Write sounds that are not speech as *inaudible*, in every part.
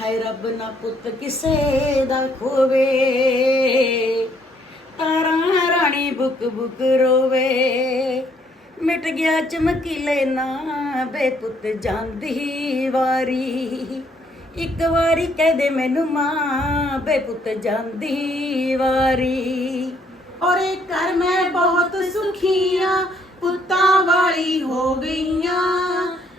ਹਾਏ ਰੱਬ ਨਾ ਪੁੱਤ ਕਿਸੇ ਦਾ ਖੋਵੇ। ਤਾਰਾਂ ਰਾਣੀ ਬੁਕ ਬੁਕ ਰੋਵੇ। ਮਿਟ ਗਿਆ ਚਮਕੀਲੇ ਨਾ ਬੇ ਪੁੱਤ ਜਾਂਦੀ ਵਾਰੀ। ਇੱਕ ਵਾਰੀ ਕਹਿ ਦੇ ਮੈਨੂੰ ਮਾਂ ਬੇ ਪੁੱਤ ਜਾਂਦੀ ਵਾਰੀ। ਔਰੇ ਘਰ ਮੈਂ ਬਹੁਤ ਸੁਖੀਆਂ, ਪੁੱਤਾਂ ਵਾਲੀ ਹੋ ਗਈਆਂ।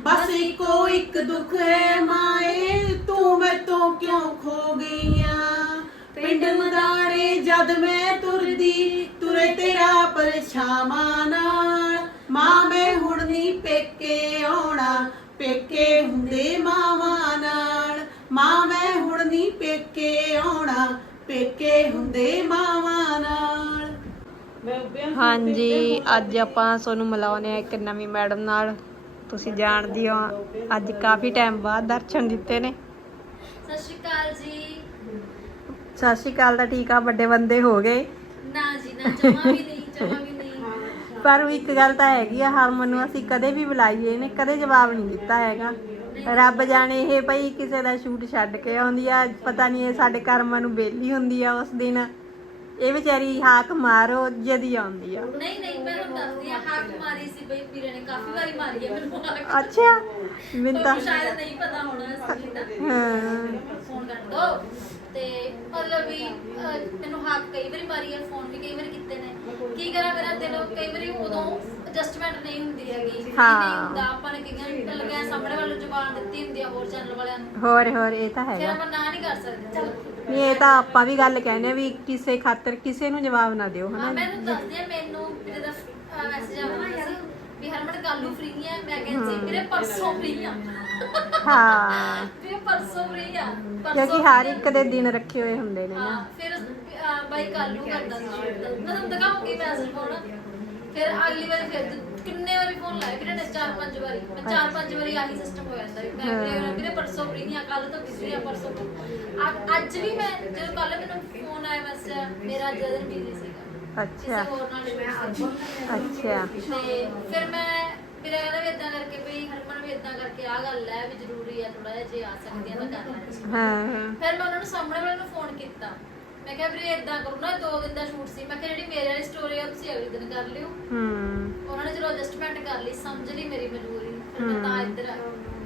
ਬਸ ਇੱਕੋ ਇੱਕ ਦੁੱਖ ਹੈ ਮਾਏ ਤੂੰ ਮੈਥੋਂ ਕਿਉਂ ਖੋ ਗਈਆਂ? ਪਿੰਡ ਮਦਾਣੇ ਜਦ ਮੈਂ ਤੁਰਦੀ ਤੁਰੇ ਤੇਰਾ ਪਰਛਾਵਾਂ ਨਾਲ। ਮਾਂ ਮੈਂ ਹੁਣ ਨਹੀਂ ਪੇਕੇ ਆਉਣਾ ਪੇਕੇ ਹੁੰਦੇ ਮਾਵਾਂ ਨਾਲ। ਮਾਂ ਮੈਂ ਹੁਣ ਨਹੀਂ ਪੇਕੇ ਆਉਣਾ ਪੇਕੇ ਹੁੰਦੇ ਮਾਵਾਂ ਨਾਲ। ਹਾਂਜੀ ਅੱਜ ਆਪਾਂ ਤੁਹਾਨੂੰ ਮਿਲਾਉਣੇ ਆ ਇੱਕ ਨਵੀਂ ਮੈਡਮ ਨਾਲ। ਤੁਸੀਂ ਜਾਣਦੀ ਹੋ ਅੱਜ ਕਾਫੀ ਟਾਈਮ ਬਾਅਦ ਦਰਸ਼ਨ ਦਿੱਤੇ ਨੇ। ਸਤਿ ਸ਼੍ਰੀ ਅਕਾਲ ਜੀ। ਸਤਿ ਸ਼੍ਰੀ ਅਕਾਲ ਦਾ ਠੀਕ ਆ ਵੱਡੇ ਬੰਦੇ ਹੋ ਗਏ। ਨਾ ਜੀ ਨਾ ਜਮਾ ਵੀ ਨਹੀਂ ਜਮਾ ਵੀ ਨਹੀਂ। ਪਰ ਉਹ ਇੱਕ ਗੱਲ ਤਾਂ ਹੈਗੀ ਆ ਹਰਮਨ ਨੂੰ ਅਸੀਂ ਕਦੇ ਵੀ ਬੁਲਾਈਏ ਇਹਨੇ ਕਦੇ ਜਵਾਬ ਨਹੀਂ ਦਿੱਤਾ ਹੈਗਾ। ਰੱਬ ਜਾਣੇ ਇਹ ਭਈ ਕਿਸੇ ਦਾ ਸ਼ੂਟ ਛੱਡ ਕੇ ਆਉਂਦੀ ਆ ਪਤਾ ਨਹੀਂ ਇਹ ਸਾਡੇ ਕਰਮਾਂ ਨੂੰ ਬੇਲੀ ਹੁੰਦੀ ਆ ਉਸ ਦਿਨ। ਇਹ ਵਿਚਾਰੀ ਹਾਕ ਮਾਰੋ ਜਦੀ ਆਉਂਦੀ ਆ। ਨਹੀਂ ਨਹੀਂ ਮੈਂ ਤੁਹਾਨੂੰ ਦੱਸਦੀ ਆ ਹਾਕ ਮਾਰੀ ਸੀ ਬਈ ਵੀਰੇ ਨੇ ਕਾਫੀ ਵਾਰੀ ਮਾਰੀ ਹੈ ਮੈਨੂੰ ਹਾਕ। ਅੱਛਾ ਮੈਨੂੰ ਤਾਂ ਤੁਹਾਨੂੰ ਸ਼ਾਇਦ ਨਹੀਂ ਪਤਾ ਹੋਣਾ ਚੀਜ਼ ਦਾ ਹਾਂ। ਫੋਨ ਕਰ ਦੋ। ਤੇ ਮਤਲਬ ਵੀ ਅਹ, ਮੈਨੂੰ ਹਾਕ ਕਈ ਵਾਰੀ ਮਾਰੀ ਹੈ ਫੋਨ ਵੀ ਕਈ ਵਾਰੀ ਕੀਤੇ ਨੇ। ਕੀ ਕਰਾਂ ਮੇਰਾ ਦਿਲ ਕਈ ਵਾਰੀ ਉਦੋਂ ਐਡਜਸਟਮੈਂਟ ਨਹੀਂ ਹੁੰਦੀ ਹੈਗੀ। ਹਾਂ। ਨਹੀਂ ਹੁੰਦਾ ਆਪਾਂ ਨੇ ਕਈਆਂ ਲੱਗਿਆ ਸਾਹਮਣੇ ਵਾਲੇ ਨੂੰ ਜ਼ੁਬਾਨ ਦਿੱਤੀ ਹੁੰਦੀ ਆ ਹੋਰ ਚੈਨਲ ਵਾਲਿਆਂ ਨੂੰ। ਹੋਰ ਹੋਰ ਇਹ ਤਾਂ ਫਿਰ ਹੈਗਾ ਆਪਾਂ ਨਾ ਨਹੀਂ ਕਰ ਸਕਦੇ। ਚਲੋ। ਨਹੀਂ, ਇਹ ਤਾਂ ਆਪਾਂ ਵੀ ਗੱਲ ਕਹਿੰਦੇ ਆ ਵੀ ਕਿਸੇ ਖਾਤਰ ਕਿਸੇ ਨੂੰ ਜਵਾਬ ਨਾ ਦਿਓ ਹਾਂ ਹਨਾ ਮੈਂ ਤੁਹਾਨੂੰ ਦੱਸਦੀ ਆ ਮੈਨੂੰ ਮੇਰੇ ਦਾ ਮੈਸੇਜ ਆਇਆ ਸੀ ਵੀ ਹਰਮਨ ਕੱਲੂ ਫ੍ਰੀ ਹੈ ਮੈਂ ਕਹਿੰਦੀ ਸੀ ਵੀਰੇ ਪਰਸੋਂ ਫ੍ਰੀ ਆ। ਹਾਂ। ਵੀਰੇ ਪਰਸੋਂ ਫ੍ਰੀ ਆ। ਕਿਉਂਕਿ ਹਰ ਇੱਕ ਦੇ ਦਿਨ ਰੱਖੇ ਹੋਏ ਹੁੰਦੇ ਨੇ ਹਾਂ ਨਾ ਫਿਰ ਅਹ, ਬਾਈ ਕੱਲੂ ਕਰਦਾ ਸੀ। ਦਾ। ਮੈਂ ਤੁਹਾਨੂੰ ਦਿਖਾਉਂਗੀ ਮੈਸੇਜ ਪਾਉਣਾ ਫਿਰ ਅਗਲੀ ਵਾਰੀ ਫਿਰ ਦੂ- ਕਿੰਨੇ ਵਾਰੀ ਫੋਨ ਲਾਇਆ? ਵੀਰੇ ਨੇ? ਚਾਰ ਪੰਜ ਵਾਰੀ। ਮੈਂ ਚਾਰ ਪੰਜ ਵਾਰੀ ਆਹੀ ਸਿਸਟਮ ਹੋ ਜਾਂਦਾ। ਵੀ ਮੈਂ ਵੀਰੇ ਵੀਰੇ ਪਰਸੋਂ ਫ੍ਰੀ ਨਹੀਂ ਆ ਕੱਲ ਤਾਂ ਬਿਜ਼ੀ ਆ ਪਰਸੋਂ ਅੱਜ- ਅੱਜ ਵੀ ਮੈਂ ਜਦੋਂ ਕੱਲ ਮੈਨੂੰ ਫੋਨ ਆਇਆ ਮੈਸੇਜ ਮੇਰਾ ਅੱਜ ਦਾ ਦਿਨ ਬਿਜ਼ੀ ਸੀਗਾ। ਕਿਸੇ ਅੱਛਾ। ਹੋਰ ਨਾਲ shoot ਸੀ ਅੱਛਾ। ਤੇ ਫਿਰ ਮੈਂ ਮੇਰਾ ਕਹਿੰਦਾ ਵੀ ਇਦਾਂ ਕਰਕੇ ਵੀ ਹਰਮਨ ਵੀ ਇਦਾਂ ਕਰਕੇ ਆ ਗੱਲ ਹੈ ਵੀ ਜ਼ਰੂਰੀ ਆ ਥੋੜਾ ਜਿਹਾ ਜੇ ਆ ਸਕਦੀ ਆ ਤਾਂ ਕਰ ਲੈਣੀ ਹਾਂ ਫਿਰ ਮੈਂ ਉਹਨਾਂ ਨੂੰ ਸਾਹਮਣੇ ਵਾਲੇ ਨੂੰ ਫੋਨ ਕੀਤਾ। ਮੈਂ ਕਿਹਾ ਵੀਰੇ ਇਦਾਂ ਕਰੋ ਨਾ ਦੋ ਦਿਨ ਦਾ ਸ਼ੂਟ ਸੀ। ਮੈਂ ਕਿਹਾ ਜਿਹੜੀ ਮੇਰੇ ਵਾਲੀ ਸਟੋਰੀ ਆ ਤੁਸੀਂ ਅਗਲੇ ਦਿਨ ਕਰ ਲਿਓ। ਹੂੰ। ਉਹਨਾਂ ਨੇ ਜਦੋਂ ਐਡਜਸਟਮੈਂਟ ਕਰ ਲਈ ਸਮਝ ਲਈ ਮੇਰੀ ਮਜਬੂਰੀ। ਫਿਰ ਮੈਂ ਤਾਂ ਇੱਧਰ ਆ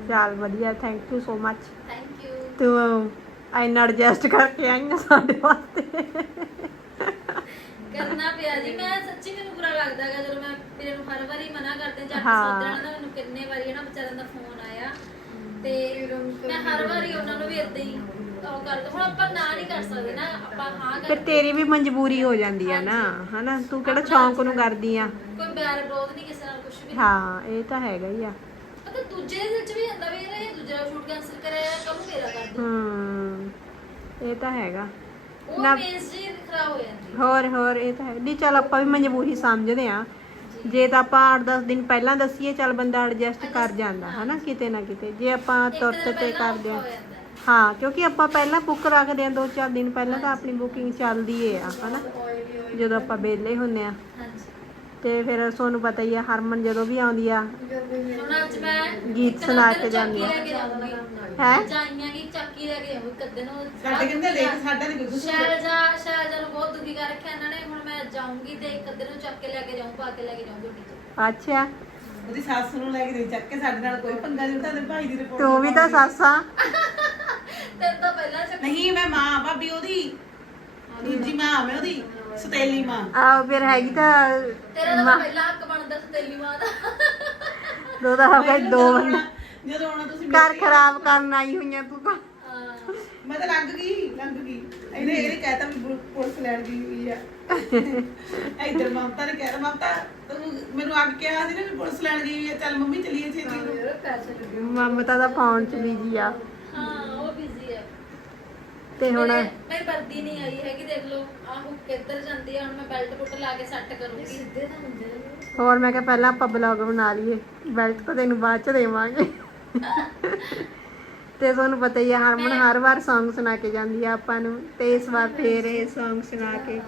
ਚੱਲ ਵਧੀਆ thank you so much thank you ਤੂੰ ਐਨਾ ਐਡਜਸਟ ਕਰਕੇ ਆਈ ਨਾ ਸਾਡੇ ਵਾਸਤੇ। ਕਰਨਾ ਪਿਆ ਜੀ। ਮੈਂ ਸੱਚੀ ਮੈਨੂੰ ਬੁਰਾ ਲੱਗਦਾ ਹੈਗਾ ਜਦੋਂ ਮੈਂ ਵੀਰੇ ਨੂੰ ਹਰ ਵਾਰੀ ਮਨਾ ਕਰਦੇ ਜੱਟ ਹਾਂ। ਸੋਦਣਾ ਨਾ ਮੈਨੂੰ ਕਿੰਨੇ ਵਾਰੀ ਇਹਨਾਂ ਵਿਚਾਰਿਆਂ ਦਾ ਫੋਨ ਆਇਆ। ਤੇ ਮੈਂ ਹਰ ਵਾਰੀ ਉਹਨਾਂ ਨੂੰ ਵੀ ਇਦਾਂ ਹੀ ਉਹ ਕਰਦਾ ਹੁਣ ਆਪਾਂ ਨਾ ਨਹੀਂ ਕਰ ਸਕਦੇ ਨਾ ਆਪਾਂ ਹਾਂ ਫਿਰ ਤੇਰੀ ਵੀ ਮਜਬੂਰੀ ਹੋ ਜਾਂਦੀ ਆ ਨਾ ਹਨਾ? ਤੂੰ ਕਿਹੜਾ ਸ਼ੌਂਕ ਨੂੰ ਕਰਦੀ ਆ? ਕੋਈ ਬੈਰ ਵਿਰੋਧ ਨਹੀਂ ਕਿਸੇ ਨਾਲ ਕੁਝ ਵੀ ਹਾਂ ਇਹ ਤਾਂ ਹੈਗਾ ਹੀ ਆ। ਪਤਾ ਦੂਜੇ ਦੇ ਵਿੱਚ ਵੀ ਹੁੰਦਾ ਵੀ ਇਹ ਦੂਜੇ ਦਾ ਸ਼ੂਟ ਕੈਨਸਲ ਕਰਿਆ ਕੱਲ ਮੇਰਾ ਕਰ ਦੋ ਹੂੰ ਇਹ ਤਾਂ ਹੈਗਾ। ਉਹ ਨਾ- ਪੇਜ ਜੀ ਖਰਾਬ ਹੋ ਜਾਂਦੀ। ਹੋਰ ਹੋਰ ਇਹ ਤਾਂ ਹੈ ਨਹੀਂ ਚੱਲ ਆਪਾਂ ਵੀ ਮਜਬੂਰੀ ਸਮਝਦੇ ਆ। ਜੇ ਤਾਂ ਆਪਾਂ 8-10 ਦਿਨ ਪਹਿਲਾਂ ਦੱਸੀਏ ਚੱਲ ਬੰਦਾ ਐਡਜਸਟ ਕਰ ਜਾਂਦਾ ਹਨਾ? ਕਿਤੇ ਨਾ ਕਿਤੇ। ਜੇ ਆਪਾਂ ਇੱਕ ਤੁਰਤ ਦਿਨ ਤੇ ਪਹਿਲਾਂ ਕਰਦੇ ਆ। ਹੋ ਜਾਂਦਾ। ਹੈ। ਕਿਉਂਕਿ ਆਪਾਂ ਪਹਿਲਾਂ ਬੁੱਕ ਰੱਖਦੇ ਆ 2-4 ਦਿਨ ਪਹਿਲਾਂ ਤਾਂ ਆਪਣੀ ਬੁਕਿੰਗ ਚੱਲਦੀ ਏ ਆ ਹਨਾ ਜਦੋਂ ਆਪਾਂ ਵਿਹਲੇ ਹੁੰਨੇ ਆ ਤੇ ਫਿਰ ਤੁਹਾਨੂੰ ਪਤਾ ਹੀ ਆ ਹਰਮਨ ਜਦੋਂ ਵੀ ਆਉਂਦੀ ਆ ਹੁਣ ਅੱਜ ਮੈਂ ਗੀਤ ਸੁਣਾ ਕੇ ਜਾਂਦੀ ਆ। ਹੈਂ? ਜਾਈਆਂ ਕੀ ਚੱਕੀ ਲੈ ਕੇ ਜਾਊਂਗੀ ਕਦੇ ਨੂੰ ਸਾਡੇ ਕਹਿੰਦੇ ਲੈ ਕੇ ਸਾਡਾ ਨਹੀਂ ਕੁਝ ਸ਼ਹਿਰ ਜਾ ਸ਼ਹਿਰ ਜਾ ਨੂੰ ਬਹੁਤ ਦੁਖੀ ਕਰ ਰੱਖਿਆ ਇਹਨਾਂ ਨੇ ਹੁਣ ਮੈਂ ਜਾਊਂਗੀ ਤੇ ਇੱਕ ਅੱਧੇ ਨੂੰ ਚੱਕ ਕੇ ਲੈ ਕੇ ਜਾਊਂ ਪਾ ਕੇ ਲੈ ਕੇ ਜਾਊਂ ਗੱਡੀ 'ਚ ਅੱਛਾ ਉਹਦੀ ਸੱਸ ਨੂੰ ਲੈ ਕੇ ਦੇ ਚੱਕ ਕੇ ਸਾਡੇ ਨਾਲ ਕੋਈ ਪੰਗਾ ਨਹੀਂ ਤੁਹਾਡੇ ਭਾਈ ਦੀ ਰਿਪੋਰਟ ਤੂੰ ਵੀ ਤਾਂ ਸੱਸਾਂ ਤੇ ਤਾਂ ਪਹਿਲਾਂ ਚੱਕ ਨਹੀਂ ਮੈਂ ਮਾਂ ਭਾਬੀ ਉਹਦੀ। ਦੂਜੀ ਮਾਂ ਮੈਂ ਉਹਦੀ ਸਤੇਲੀ ਮਾਂ। ਆ ਫਿਰ ਹੈਗੀ ਤਾਂ ਤੇਰਾ ਤਾਂ ਮਾਂ- ਪਹਿਲਾਂ ਹੱਕ ਬਣਦਾ ਸੀ ਤੇਲੀ ਮਾਂ ਦਾ। ਦੋ ਤਾਂ ਹੋ ਗਏ ਦੋ ਬੰਦੇ ਜਦੋਂ ਆਉਣਾ ਤੁਸੀਂ ਘਰ ਖਰਾਬ ਕਰਨ ਆਈ ਹੋਈਆਂ ਤੂੰ ਤਾਂ। ਮੈਂ ਤਾਂ ਲੰਘ ਗਈ ਲੰਘ ਗਈ। ਇਹਨੇ ਇਹਨੇ ਕਹਿਤਾ ਵੀ ਪੁ- ਪੁਲਿਸ ਲੈਣ ਗਈ ਹੋਈ ਆ। ਇੱਧਰ ਮਮਤਾ ਨੇ ਕਹਿ ਮਮਤਾ ਤੂੰ ਮੈਨੂੰ ਅੱਗ ਕਿਹਾ ਸੀ ਨਾ ਵੀ ਪੁਲਿਸ ਲੈਣ ਗਈ ਹੋਈ ਆ ਚੱਲ ਮੰਮੀ ਚਲੀਏ ਛੇਤੀ ਨੂੰ। ਮਮਤਾ ਦਾ ਫੋਨ ਚ ਬੀਜੀ ਆ। ਹਾਂ ਉਹ ਬਿਜ਼ੀ ਹੈ ਤੇ ਹੁਣ ਮੇਰੇ- ਮੇਰੀ ਵਰਦੀ ਨਹੀਂ ਆਈ ਹੈਗੀ ਦੇਖ ਲਓ। ਆਹ ਹੁੱਕ ਕਿੱਧਰ ਜਾਂਦੀ ਆ ਹੁਣ ਮੈਂ ਬੈਲਟ ਬੁੱਟ ਲਾ ਕੇ ਸੈੱਟ ਕਰੂੰਗੀ। ਸਿੱਧੇ ਤਾਂ ਹੁੰਦੇ ਨੇ ਹੋਰ ਮੈਂ ਕਿਹਾ ਪਹਿਲਾਂ ਆਪਾਂ ਬਲੌਗ ਬਣਾ ਲਈਏ। ਬੈਲਟ ਤਾਂ ਤੈਨੂੰ ਬਾਅਦ ਚ ਦੇਵਾਂਗੇ। ਤੇ ਤੁਹਾਨੂੰ ਪਤਾ ਹੀ ਆ ਹਰਮਨ ਹਰ ਵਾਰ Song ਸੁਣਾ ਕੇ ਜਾਂਦੀ ਆ ਆਪਾਂ ਨੂੰ ਤੇ ਇਸ ਵਾਰ ਫੇਰ ਇਹ Song ਸੁਣਾ ਕੇ।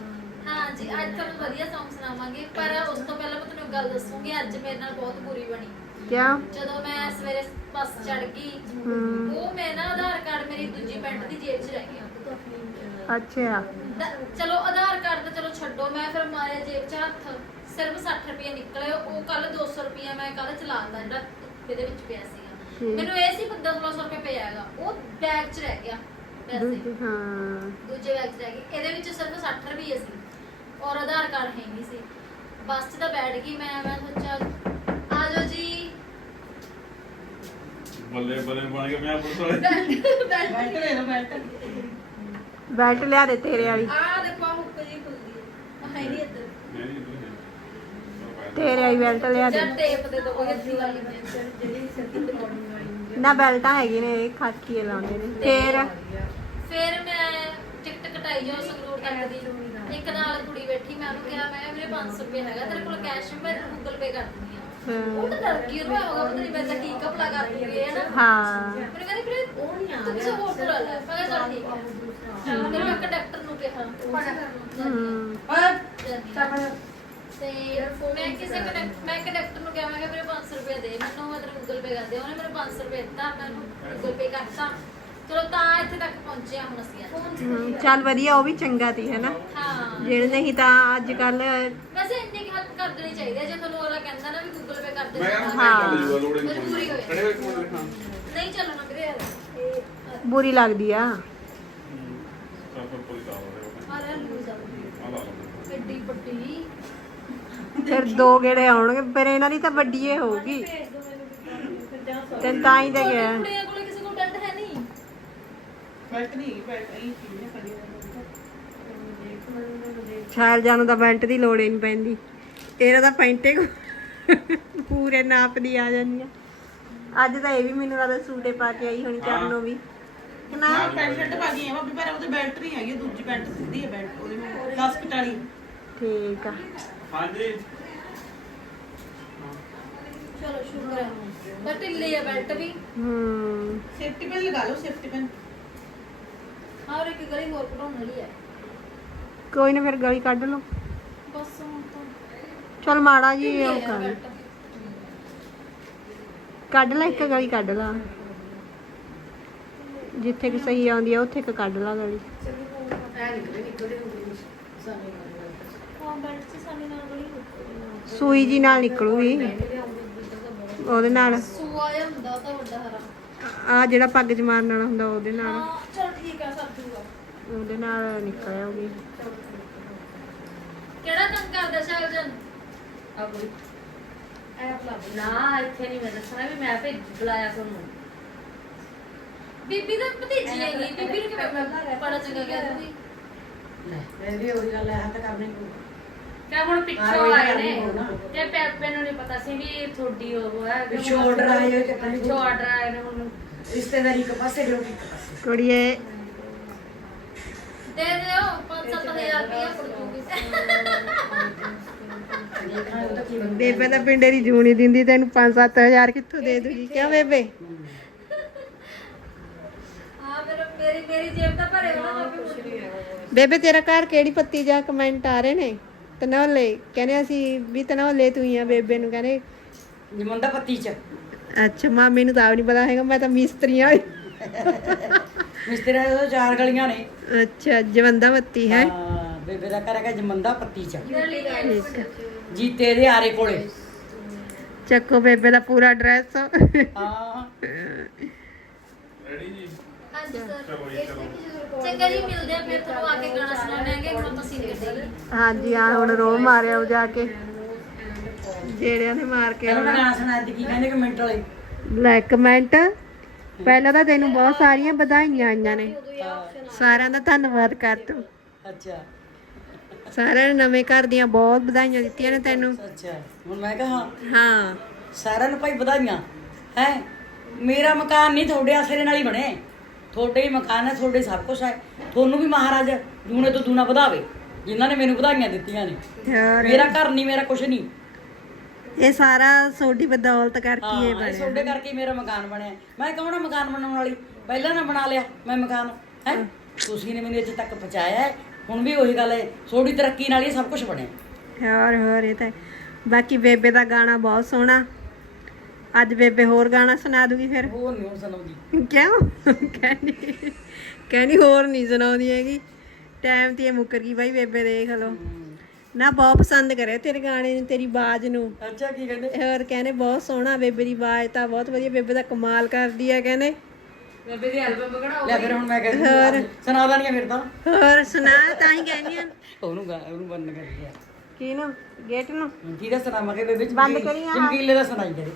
ਹਾਂ ਜੀ ਅੱਜ ਤੁਹਾਨੂੰ ਵਧੀਆ Song ਸੁਣਾਵਾਂਗੇ ਪਰ ਉਸ ਤੋਂ ਪਹਿਲਾਂ ਮੈਂ ਤੁਹਾਨੂੰ ਇੱਕ ਗੱਲ ਦੱਸੂਗੀ ਅੱਜ ਮੇਰੇ ਨਾਲ ਬਹੁਤ ਬੁਰੀ ਬਣੀ। ਕਿਆ? ਜਦੋਂ ਮੈਂ ਸਵੇਰੇ ਬੱਸ ਚੜ ਗਈ ਹਮ। ਉਹ ਮੈਂ ਨਾ ਆਧਾਰ ਕਾਰਡ ਮੇਰੀ ਦੂਜੀ ਪੈਂਟ ਦੀ ਜੇਬ 'ਚ ਰਹਿ ਗਿਆ ਅੱਛਾ। ਦ- ਚਲੋ ਆਧਾਰ ਕਾਰਡ ਤਾਂ ਚਲੋ ਛੱਡੋ ਮੈਂ ਫਿਰ ਮਾਰਿਆ ਜੇਬ 'ਚ ਹੱਥ ਸਿਰਫ 60 ਰੁਪਏ ਨਿਕਲੇ ਉਹ ਕੱਲ 200 ਰੁਪਏ ਮੈਂ ਕੱਲ ਚਲਾਉਂਦਾ ਜਿਹੜਾ ਇਹਦੇ ਵਿੱਚ ਪਿਆ ਠੀਕ। ਮੈਨੂੰ ਇਹ ਸੀ 15 1600 ਰੁਪਏ ਪਿਆ ਹੈਗਾ ਉਹ ਬੈਗ 'ਚ ਰਹਿ ਗਿਆ ਪੈਸੇ। ਦੂਜੀ- ਹਾਂ। ਦੂਜੇ ਬੈਗ 'ਚ ਰਹਿ ਗਏ ਇਹਦੇ ਵਿੱਚ ਸਿਰਫ 60 ਰੁਪਏ ਸੀ ਔਰ ਆਧਾਰ ਕਾਰਡ ਹੈ ਨਹੀਂ ਸੀ। ਬੱਸ 'ਚ ਤਾਂ ਬੈਠ ਗਈ ਮੈਂ ਮੈਂ ਸੋਚਿਆ ਆ ਜਾਓ ਜੀ। ਬੱਲੇ ਬੱਲੇ ਬਣ ਗਿਆ ਮੈਂ ਪੁਲਿਸ ਵਾਲੇ ਬੈਠ ਬੈਲਟ ਲੈ ਲਓ ਬੈਲਟ ਬੈਲਟ ਲਿਆ ਦੇ ਤੇਰੇ ਵਾਲੀ। ਆ ਦੇਖੋ ਆ ਹੁੱਕ ਜੀ ਖੁੱਲਦੀ ਹੈ। ਆਹ ਹੈ ਨਹੀਂ ਇੱਧਰ। ਤੇਰੇ ਵਾਲੀ ਬੈਲਟ ਲਿਆ ਦੇ। ਜਾਂ ਟੇਪ ਦੇ ਦੋ ਉਹ ਅੱਧੀ ਵਾਲੀ ਨਾ ਬੈਲਟਾਂ ਹੈਗੀ ਨੇ ਇਹ ਖਾਕੀਏ ਲਾਉਂਦੇ ਨੇ। ਫੇਰ? ਫਿਰ ਮੈਂ ਟਿਕਟ ਕਟਾਈ ਜੋ ਸੰਗਰੂਰ ਤੱਕ ਦੀ ਇੱਕ ਨਾਲ ਕੁੜੀ ਬੈਠੀ ਮੈਂ ਉਹਨੂੰ ਕਿਹਾ ਮੈਂ ਮੇਰੇ 500 ਰੁਪਏ ਹੈਗਾ ਤੇਰੇ ਕੋਲ ਕੈਸ਼ ਮੈਂ ਗੂਗਲ ਪੇ ਕਰ ਦਿੰਦੀ ਆ। ਉਹ ਤਾਂ ਡਰ ਗਈ ਉਹਨੂੰ ਹੋਗਾ ਪਤਾ ਨਹੀਂ ਮੈਂ ਤਾਂ ਕੀ ਕਪੜਾ ਕਰ ਦੂੰਗੀ ਹੈ ਨਾ। ਹਾਂ। ਮੈਨੂੰ ਕਹਿੰਦੀ ਵੀਰੇ ਉਹ ਨਹੀਂ ਆ ਤੂੰ ਕਿਸੇ ਹੋਰ ਤੋਂ ਲੈ ਲੈ। ਮੈਂ ਕਿਹਾ ਚੱਲ ਠੀਕ ਹੈ। ਫਿਰ ਮੈਂ ਕੰਡਕਟਰ ਨੂੰ ਕਿਹਾ। ਹਮ, ਤੇ ਮੈਂ ਕਿਸੇ ਕੰਡਕਟਰ ਮੈਂ ਕੰਡਕਟਰ ਨੂੰ ਕਿਹਾ ਮੈਂ ਕਿਹਾ ਮੇਰੇ 500 ਰੁਪਏ ਦੇ ਮੈਨੂੰ ਮੈਂ ਤੇਰਾ ਗੂਗਲ ਪੇ ਕਰ ਦੇ ਉਹਨੇ ਮੈਨੂੰ 500 ਰੁਪਏ ਦਿੱਤਾ ਮੈਂ ਉਹਨੂੰ ਗੂਗਲ ਪੇ ਕਰਤਾ। ਚਲੋ ਤਾਂ ਇੱਥੇ ਤੱਕ ਪਹੁੰਚਿਆ ਹੁਣ ਅਸੀਂ ਅੱਜ। ਹਮ, ਚੱਲ ਵਧੀਆ ਉਹ ਵੀ ਚੰਗਾ ਤੀ ਹੈ ਨਾ? ਹਾਂ। ਜਿਹੜੇ ਨਹੀਂ ਤਾਂ ਅੱਜ ਕੱਲ ਵੈਸੇ ਇੰਨੀ ਕੁ ਕਰ ਦੇਣੀ ਚਾਹੀਦੀ ਹੈ ਜੇ ਤੁਹਾਨੂੰ ਉਹਲਾ ਕਹਿੰਦਾ ਨਾ ਵੀ ਗੂਗਲ ਪੇ ਕਰ ਦੇ ਮੈਂ ਹਾਂ। ਜੂਗਾ ਲੋੜ ਹੀ। ਨਹੀਂ ਖੜੇ ਹੋਏ ਚੱਲਣਾ ਵੀਰੇ ਯਾਰ ਇਹ ਬੁਰੀ ਲੱਗਦੀ ਆ। ਚੱਲ ਫਿਰ ਪੁਲਿਸ ਆ ਰਹੇ ਆ ਰਿਹਾ ਲੂਜ਼ ਆ। ਆ ਲਾ ਲਓ। ਐਡੀ ਵੱਡੀ ਫਿਰ ਦੋ ਗੇੜੇ ਆਉਣਗੇ ਫਿਰ ਇਹਨਾਂ ਦੀ ਤਾਂ ਵੱਡੀ ਏ ਹੋਊਗੀ। ਤੈਨੂੰ ਤਾਂ ਹੀ ਤੇ ਛੋਟੀ ਗਿਆ ਕੁੜੀਆਂ ਕੋਲ ਕਿਸੇ ਕੋਲ ਬੈਲਟ ਹੈ ਨਹੀਂ। ਬੈਲਟ ਨਹੀਂ ਬੈਲਟ ਇਹ ਚੀਜ਼ ਹੈ ਕਰੀ ਛਾਲ ਜਾਨੂੰ ਤਾਂ ਬੈਲਟ ਦੀ ਲੋੜ ਹੀ ਨਹੀਂ ਪੈਂਦੀ। ਇਹਨਾਂ ਦਾ ਪੈਂਟੇ ਪੂਰੇ ਨਾਪ ਦੀ ਆ ਜਾਂਦੀ ਆ। ਅੱਜ ਤਾਂ ਇਹ ਵੀ ਮੈਨੂੰ ਲੱਗਦਾ ਸੂਟੇ ਪਾ ਕੇ ਆਈ ਹੋਣੀ ਚਰਨੋਂ ਵੀ। ਨਾ ਪੈਂਟ ਸ਼ਰਟ ਪਾ ਗਈ ਆ ਭਾਬੀ ਪਰ ਉਹਦੇ ਬੈਲਟ ਨਹੀਂ ਹੈਗੀ ਦੂਜੀ ਪੈਂਟ ਸਿੱਧੀ ਹੈ ਬੈਲਟ ਉਹਦੇ ਵਿੱਚ 10 ਕਟਾਲੀ ਠੀਕ ਆ। ਹਾਂਜੀ। ਚਲੋ ਸ਼ੁਕਰ ਹੈ ਬਟ ਢਿੱਲੀ ਹੈ ਬੈਲਟ ਵੀ। ਹੂੰ। ਸੇਫਟੀ ਪਿਨ ਲਗਾ ਲਓ ਸੇਫਟੀ ਪਿਨ ਹਾਂ ਔਰ ਇੱਕ ਗਲੀ ਹੋਰ ਕਢਾਉਣ ਵਾਲੀ ਹੈ ਕੋਈ ਨਾ ਫਿਰ ਗਲੀ ਕੱਢ ਲਓ। ਬਸ ਹੁਣ ਤਾਂ। ਚਲ ਮਾੜਾ ਜੀ ਢਿੱਲੀ ਉਹ ਯਾਰ ਕਰ। belt। ਕੱਢ ਲੈ ਇੱਕ ਗਲੀ ਕੱਢ ਲਾ। ਜਿੱਥੇ ਕਿ ਸਹੀ ਆਉਂਦੀ ਆ ਉੱਥੇ ਕਿ ਕੱਢ ਲਾ ਗਲੀ। ਹਾਂ ਬੈਲਟ ਚ ਸਾਡੀ ਨਾਲ ਗਲੀ ਹੋਈ ਸੂਈ ਜੀ ਨਾਲ ਨਿਕਲੂਗੀ। ਉਹਦੇ ਨਾਲ। ਸੂਆ ਜਿਹਾ ਹੁੰਦਾ ਉਹ ਤਾਂ ਵੱਡਾ ਹਰਾ। ਆ ਜਿਹੜਾ ਪੱਗ ਚ ਮਾਰਨ ਵਾਲਾ ਹੁੰਦਾ ਉਹਦੇ ਨਾਲ। ਹਾਂ ਚਲ ਠੀਕ ਸਰ ਜੂਗਾ ਉਹਦੇ ਨਾਲ ਨਿਕਲ ਆਉਗੀ ਕਿਹੜਾ ਕੰਮ ਕਰਦਾ ਸ਼ਾਲਜਨ ਐਪ ਲਾ ਨਾ ਇੱਥੇ ਨਹੀਂ ਮੈਂ ਦੱਸਣਾ ਵੀ ਮੈਂ ਭੇਜ ਬੁਲਾਇਆ ਤੁਹਾਨੂੰ। ਬੀਬੀ ਦਾ ਭਤੀਜੀ ਹੈਗੀ ਬੀਬੀ ਨੂੰ ਕਿਵੇਂ ਬੜਾ ਚੰਗਾ ਕਹਿ ਦੂੰਗੀ ਤੇ ਹੁਣ ਪਿੱਛੋਂ ਆਏ ਨੇ। ਤੇ ਪੈਪੇ ਨੂੰ ਨਹੀਂ ਪਤਾ ਸੀ ਵੀ ਤੁਹਾਡੀ ਉਹ ਹੈ ਪਿੱਛੋਂ order ਆਏ ਹੋਏ ਕਿ ਪਤਾ ਨੀ ਪਿੱਛੋਂ ਆਰਡਰ ਆਏ ਨੇ ਹੁਣ। ਰਿਸ਼ਤੇਦਾਰੀ ਕੇ ਪਾਸੇ ਲੋਕ ਇੱਕ ਪਾਸੇ। ਕੁੜੀਏ। ਦੇ ਦਿਓ 5-7000 ਰੁਪਇਆ ਪੜ ਜੂਗੀ ਦੇਖਣਾ ਕੀ ਬਣਦਾ ਬੇਬੇ ਤਾਂ ਪਿੰਡੇ ਦੀ ਜੂਣੀ ਦਿੰਦੀ ਤੈਨੂੰ 5-7000 ਕਿੱਥੋਂ ਦੇ ਦੂਗੀ? ਕਿਉਂ ਬੇਬੇ? ਹਾਂ ਮੇਰਾ ਮੇਰੀ ਮੇਰੀ ਜੇਬ ਤਾਂ ਭਰੇ ਹੋਣਾ ਮੈਂ ਬੇਬੇ ਤੇਰਾ ਘਰ ਕਿਹੜੀ ਪੱਤੀ ਜਾ ਕਮੈਂਟ ਆ ਰਹੇ ਨੇ? ਤਨੌਲੇ ਕਹਿੰਦੇ ਅਸੀਂ ਵੀ ਤਨੌਲੇ ਤੂੰ ਹੀ ਆ ਬੇਬੇ ਨੂੰ ਕਹਿੰਦੇ ਜਮੰਦਾ ਪੱਤੀ ਚ। ਅੱਛਾ ਮਾਮੀ ਨੂੰ ਤਾਂ ਆਪ ਨਹੀਂ ਪਤਾ ਹੈਗਾ ਮੈਂ ਤਾਂ ਮਿਸਤਰੀਆਂ ਮਿਸਤਰੀ ਦੇ ਚਾਰ ਗਲੀਆਂ ਨੇ। ਅੱਛਾ ਜਵੰਦਾ ਪੱਤੀ ਹੈ। ਹਾਂ ਬੇਬੇ ਦਾ ਘਰ ਹੈਗਾ ਜਮੰਦਾ ਪੱਤੀ ਚ। ਠੀਕ। ਜੀਤੇ ਦੇ ਆਰੇ ਕੋਲੇ। ਚੱਕੋ ਬੇਬੇ ਦਾ ਪੂਰਾ ਐਡਰੈਸ ਹਾਂ। ਰੈਡੀ ਜੀ? ਹਾਂਜੀ ਸਰ। ਚਲੋ ਜੀ, ਚਲੋ। ਚੰਗਾ ਜੀ ਮਿਲਦੇ ਆ ਫਿਰ ਤੁਹਾਨੂੰ ਆ ਕੇ ਗਾਣਾ ਸੁਣਾਉਣੇ ਆਂਗੇ ਹੁਣ ਆਪਾਂ ਸੀਨ ਕੱਢਾਂਗੇ ਹਾਂਜੀ ਆ ਹੁਣ ਰੋ ਮਾਰਿਆ ਉਹ ਜਾ ਕੇ। ਜਿਹੜਿਆਂ ਨੇ ਮਾਰ ਕੇ ਕਹਿੰਦਾ ਗਾਣਾ ਸੁਣਾ ਅੱਜ ਕੀ ਕਹਿੰਦੇ ਕਮੈਂਟ ਵਾਲੇ? ਲੈ ਕਮੈਂਟ। ਪਹਿਲਾਂ ਤਾਂ ਤੈਨੂੰ ਬਹੁਤ ਸਾਰੀਆਂ ਵਧਾਈਆਂ ਆਈਆਂ ਨੇ। ਸਾਰਿਆਂ ਦਾ ਧੰਨਵਾਦ ਕਰ ਤੂੰ। ਅੱਛਾ। ਸਾਰਿਆਂ ਨੇ ਨਵੇਂ ਘਰ ਦੀਆਂ ਬਹੁਤ ਵਧਾਈਆਂ ਦਿੱਤੀਆਂ ਨੇ ਤੈਨੂੰ। ਅੱਛਾ ਹੁਣ ਮੈਂ ਕਹਾ ਹਾਂ। ਸਾਰਿਆਂ ਨੂੰ ਭਾਈ ਵਧਾਈਆਂ। ਹੈ? ਮੇਰਾ ਮਕਾਨ ਨਹੀਂ ਤੁਹਾਡੇ ਆਸਰੇ ਨਾਲ ਹੀ ਬਣੇ। ਤੁਹਾਡੇ ਹੀ ਮਕਾਨ ਹੈ ਤੁਹਾਡੇ ਸਭ ਕੁਝ ਹੈ। ਤੁਹਾਨੂੰ ਵੀ ਮਹਾਰਾਜ ਦੂਣੇ ਤੋਂ ਦੂਣਾ ਵਧਾਵੇ ਜਿਨ੍ਹਾਂ ਨੇ ਮੈਨੂੰ ਵਧਾਈਆਂ ਦਿੱਤੀਆਂ ਨੇ। ਹੋਰ। ਮੇਰਾ ਘਰ ਨਹੀਂ ਮੇਰਾ ਕੁਝ ਨਹੀਂ। ਇਹ ਸਾਰਾ ਸੋਡੀ ਬਦੌਲਤ ਕਰਕੇ ਹਾਂ ਇਹ ਬਣਿਆ। ਤੁਹਾਡੇ ਕਰਕੇ ਹੀ ਮੇਰਾ ਮਕਾਨ ਬਣਿਆ। ਮੈਂ ਕਹਣਾ ਮਕਾਨ ਬਣਾਉਣ ਵਾਲੀ? ਪਹਿਲਾਂ ਨਾ ਬਣਾ ਲਿਆ ਮੈਂ ਮਕਾਨ ਹੈ? ਤੁਸੀਂ ਨੇ ਮੈਨੂੰ ਇੱਥੇ ਤੱਕ ਪਹੁੰਚਾਇਆ ਹੈ। ਹੁਣ ਵੀ ਉਹੀ ਗੱਲ ਹੈ ਥੋੜੀ ਤਰੱਕੀ ਨਾਲ ਹੀ ਸਭ ਕੁਝ ਬਣਿਆ। ਹੋਰ ਹੋਰ ਇਹ ਤਾਂ ਹੈ। ਬਾਕੀ ਬੇਬੇ ਦਾ ਗਾਣਾ ਬਹੁਤ ਸੋਹਣਾ। ਅੱਜ ਬੇਬੇ ਹੋਰ ਗਾਣਾ ਸੁਣਾ ਦੂਗੀ ਫਿਰ। ਹੋਰ ਨਹੀਂ ਸੁਣਾਉਂਦੀ। ਕਿਉਂ? ਕਹਿੰਦੀ ਕਹਿੰਦੀ ਹੋਰ ਨਹੀਂ ਸੁਣਾਉਂਦੀ ਹੈਗੀ। ਟਾਈਮ ਤੇ ਇਹ ਮੁੱਕਰ ਗਈ ਬਾਈ ਬੇਬੇ ਦੇਖ ਲਓ। ਨਾ ਬਹੁਤ ਪਸੰਦ ਕਰਿਆ ਤੇਰੇ ਗਾਣੇ ਨੂੰ ਤੇਰੀ ਆਵਾਜ਼ ਨੂੰ। ਅੱਛਾ ਕੀ ਕਹਿੰਦੇ? ਹੋਰ ਕਹਿੰਦੇ ਬਹੁਤ ਸੋਹਣਾ ਬੇਬੇ ਦੀ ਆਵਾਜ਼ ਤਾਂ ਬਹੁਤ ਵਧੀਆ ਬੇਬੇ ਦਾ ਕਮਾਲ ਕਰਦੀ ਆ ਕਹਿੰਦੇ। ਬੇਬੇ ਦੀ ਐਲਬਮ ਕਢਾਓ ਲੈ ਫਿਰ ਹੁਣ ਮੈਂ ਕਹਿੰਦੀ ਸੁਣਾ ਦਾਂਗੀ ਫਿਰ ਤਾਂ। ਹੋਰ ਸੁਣਾ ਤਾਂ ਹੀ ਕਹਿੰਦੀ ਆ। ਉਹਨੂੰ ਗਾ ਉਹਨੂੰ ਬੰਦ ਕਰ ਦਿਆ ਕੀ ਨੂੰ? ਗੇਟ ਨੂੰ? ਕੀ ਦਾ ਸੁਣਾਵਾਂਗੇ ਬੇਬੇ ਚ ਬੰਦ ਕਰੀ ਆਹ। ਚਮਕੀਲੇ ਦਾ ਸੁਣਾਈ ਕਰੇ।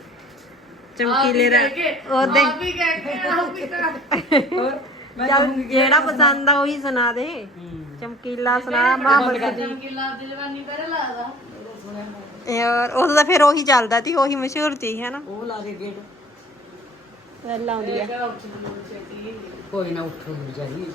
ਚਮਕੀਲੇ ਰਾ ਉਹਦੇ ਆਪ ਹੀ ਕਹਿ ਕੇ ਆਪ ਹੀ ਕਰ ਹੋਰ ਮੈਂ ਚੱਲ ਜਿਹੜਾ ਪਸੰਦ ਆ ਉਹੀ ਸੁਣਾ ਦੇ। ਹੂੰ। ਚਮਕੀਲਾ ਸੁਣਾ ਮੁਹੰਮਦ ਸਦੀ ਕਿਲਾ ਦੀ ਜਵਾਨੀ ਪਰ ਲਾਦਾ ਯਾਰ ਉਦੋਂ ਤਾਂ ਫਿਰ ਉਹੀ ਚੱਲਦਾ ਸੀ ਉਹੀ ਮਸ਼ਹੂਰ ਸੀ ਹੈ ਨਾ ਉਹ ਲਾ ਕੇ ਗੇਟ। ਪਹਿਲਾਂ ਆਉਂਦੀ ਆ। ਕੋਈ ਨਾ ਉੱਠੋ ਜਾਈ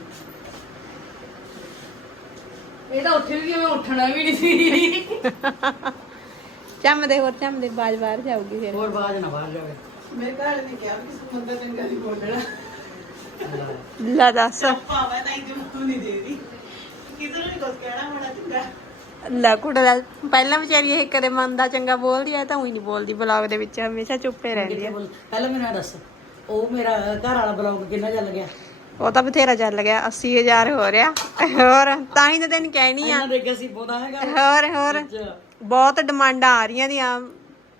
ਇਹ ਤਾਂ ਉੱਠ ਵੀ ਮੈਂ ਉੱਠਣਾ ਵੀ ਨਹੀਂ ਸੀ। *laughs* ਚੰਮਦੇ ਹੋਰ ਚੰਮਦੇ ਬਾਜ ਬਾਹਰ ਜਾਊਗੀ ਫਿਰ। ਹੋਰ ਬਾਜ ਨਾ ਬਾਹਰ ਜਾਵੇ। ਮੇਰੇ ਘਰ ਨੇ ਕਿਹਾ ਵੀ ਕਿਸੇ ਬੰਦਾ ਚੰਗਾ ਨਹੀਂ ਬੋਲਣਾ। ਲੈ ਦੱਸ। ਭਾਵੇਂ ਤਾਂ ਜਮੂ ਨਹੀਂ ਦੇਦੀ ਕਿਸੇ ਨੂੰ ਨਹੀਂ ਕੁਝ ਕਹਿਣਾ ਬੜਾ ਚੰਗਾ। ਲੈ ਕੁੜਾ ਦਾ ਪਹਿਲਾਂ ਵਿਚਾਰੀ ਇਹ ਕਦੇ ਮਨ ਦਾ ਚੰਗਾ ਬੋਲਦੀ ਆ ਤਾਂ ਉਹੀ ਨਹੀਂ ਬੋਲਦੀ ਬਲੌਗ ਦੇ ਵਿੱਚ ਹਮੇਸ਼ਾ ਚੁੱਪੇ ਰਹਿੰਦੀ ਆ। ਪਹਿਲਾਂ ਮੈਨੂੰ ਇਹ ਦੱਸ ਉਹ ਮੇਰਾ ਘਰ ਵਾਲਾ ਬਲੌਗ ਕਿੰਨਾ ਚੱਲ ਗਿਆ? ਉਹ ਤਾਂ ਬਥੇਰਾ ਚੱਲ ਗਿਆ 80000 ਹੋ ਰਿਹਾ। ਹੋਰ ਤਾਂ ਹੀ ਤਾਂ ਤੈਨੂੰ ਕਹਿਣੀ ਆ। ਇਹਨਾਂ ਦੇਖਿਆ ਸੀ ਬੋਦਾ ਹੈਗਾ। ਹੋਰ ਹੋਰ। ਬਹੁਤ ਡਿਮਾਂਡਾਂ ਆ ਰਹੀਆਂ ਦੀਆਂ।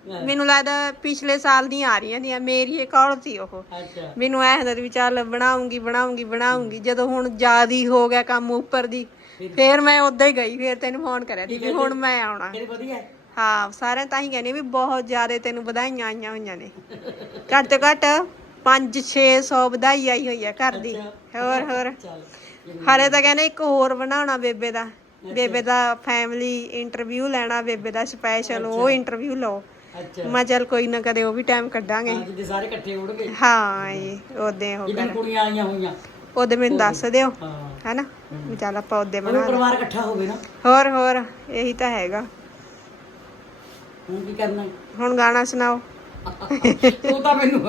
ਮੈਨੂੰ ਲੱਗਦਾ ਪਿਛਲੇ ਸਾਲ ਦੀਆਂ ਆ ਰਹੀਆਂ ਦੀਆਂ ਮੇਰੀ ਔਰ ਸੀ ਉਹ। ਅੱਛਾ। ਮੈਨੂੰ ਐ ਹੁੰਦਾ ਵੀ ਚੱਲ ਬਣਾਉਂਗੀ ਬਣਾਉਂਗੀ ਬਣਾਉਂਗੀ। ਜਦੋਂ ਹੁਣ ਜ਼ਿਆਦੀ ਹੋ ਗਿਆ ਕੰਮ ਉੱਪਰ ਦੀ ਫੇਰ ਮੈਂ ਉਦਾਂ ਹੀ ਗਈ ਫੇਰ ਤੈਨੂੰ ਫੋਨ ਕਰਿਆ ਸੀ ਵੀ ਹੁਣ ਮੈਂ ਆਉਣਾ। ਵਧੀਆ। ਹੈ ਸਾਰਿਆਂ ਤਾਂ ਹੀ ਕਹਿੰਦੇ ਵੀ ਬਹੁਤ ਜ਼ਿਆਦਾ ਤੈਨੂੰ ਵਧਾਈਆਂ ਆਈਆਂ ਹੋਈਆਂ ਨੇ। ਘੱਟ ਤੋਂ ਘੱਟ 5-600 ਵਧਾਈ ਆਈ ਹੋਈ ਆ ਘਰ ਦੀ। ਹੋਰ ਹੋਰ। ਹਾਲੇ ਤਾਂ ਕਹਿੰਦੇ ਇੱਕ ਹੋਰ ਬਣਾਉਣਾ ਬੇਬੇ ਦਾ। ਬੇਬੇ ਦਾ ਫੈਮਿਲੀ ਇੰਟਰਵਿਊ ਲੈਣਾ ਬੇਬੇ ਦਾ ਸਪੈਸ਼ਲ ਉਹ ਇੰਟਰਵਿਊ ਲਓ। ਅੱਛਾ। ਮੈਂ ਚੱਲ ਕੋਈ ਨਾ ਕਦੇ ਉਹ ਵੀ ਟਾਈਮ ਕੱਢਾਂਗੇ। ਅੱਜ ਦੇ ਸਾਰੇ ਇਕੱਠੇ ਉੜ ਗਏ ਹਾਂ ਇਹ ਉਹਦੇ ਹੋ ਜਿੱਦਾਂ ਕੁੜੀਆਂ ਆਈਆਂ ਹੋਈਆਂ। ਉਹਦੇ ਮੈਨੂੰ ਦੱਸ ਦਿਓ। ਹਾਂ। ਹੈਨਾ? ਵੀ ਚੱਲ ਆਪਾਂ ਉਹਦੇ ਉਹ ਬਣਾ ਪਰਿਵਾਰ ਇਕੱਠਾ ਹੋਵੇ ਨਾ। ਹੋਰ ਹੋਰ ਇਹੀ ਤਾਂ ਹੈਗਾ। ਹੁਣ ਕੀ ਕਰਨਾ? ਹੈ? ਹੁਣ ਗਾਣਾ ਸੁਣਾਓ। ਤੂੰ ਤਾਂ ਮੈਨੂੰ